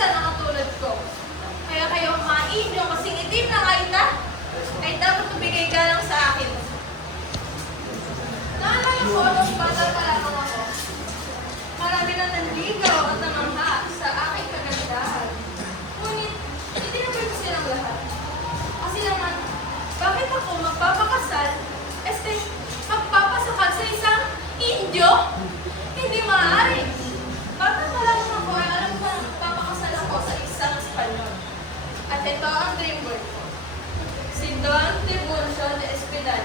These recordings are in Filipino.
isa na katulad ko. Kaya kayo kumain yung kasing itim na kaita ay dapat mabigay galang sa akin. Naalala ko nung bata pa lamang ako. Marami na nanligaw at namangha sa aking kagandahan. Ngunit, hindi naman ko silang lahat. Kasi naman, bakit ako magpapakasal? Este, magpapasakal sa isang Indio? Hindi maaari. Bata pa lamang ako ay alam ko na magpapakasal ako sa isang Espanyol. At ito ang dream boy ko. Si Don Tiburcio de Espinal.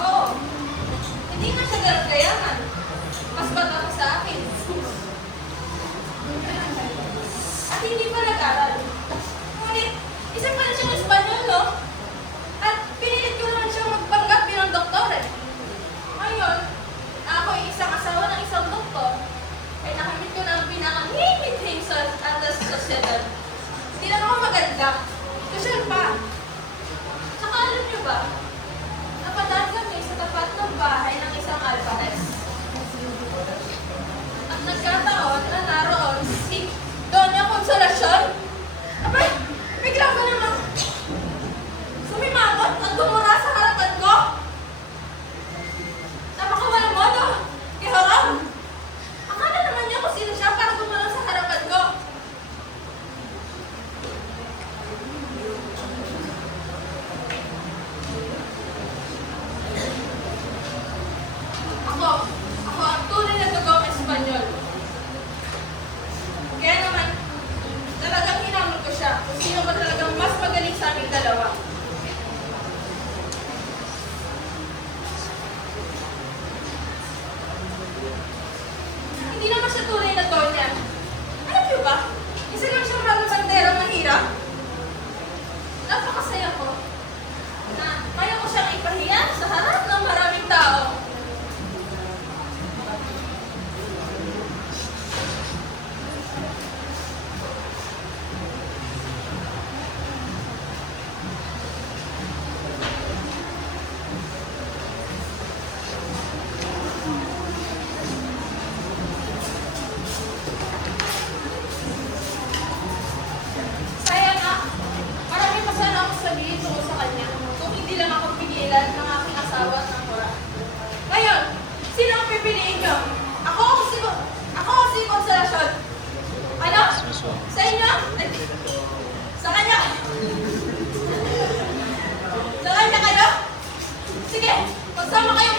Oo, hindi nga siya ganun kayaman. Mas bata pa sa akin. At hindi pa nag-aral. Ngunit, isa pa na siyang Espanyol, no? At pinilit ko naman siyang magpanggap bilang doktor, eh. Ngayon, ako ay isang asawa ng isang doktor, ay nakamit ko na ang pinakahimit-him sa atas sosyedad. Hindi lang ako maganda. Kasyal pa. Saka alam niyo ba, napadaan kami sa tapat ng bahay ng isang alvarez. At nagkataon na naroon si Doña Consolacion. Abay, bigla ka naman sumimangot at tumura sa harapan ko. Napakawalang modo. Iharap. Akala naman niya kung sino siya para tumulong sa harapan ko. Ako ang tunay na totoong Espanyol. Kaya naman, talagang hinamon ko siya kung sino ba talagang mas magaling sa aming dalawa. Hindi naman siya tunay na Donya. Alam niyo ba? Isa lang siyang banderang mahirap. Napakasaya ko na kaya ko siyang ipahiya sa harap ng maraming tao. Sayang nga, marami pa sana akong sabihin tungkol sa kanya kung hindi lang ako pigilan ng aking asawa at ng kura. Ngayon, sino ang pipiliin niyo? Ako o si Consolacion? Ano? Sa inyo? Ay, sa kanya? Sa kanya kayo? Sige, magsama kayo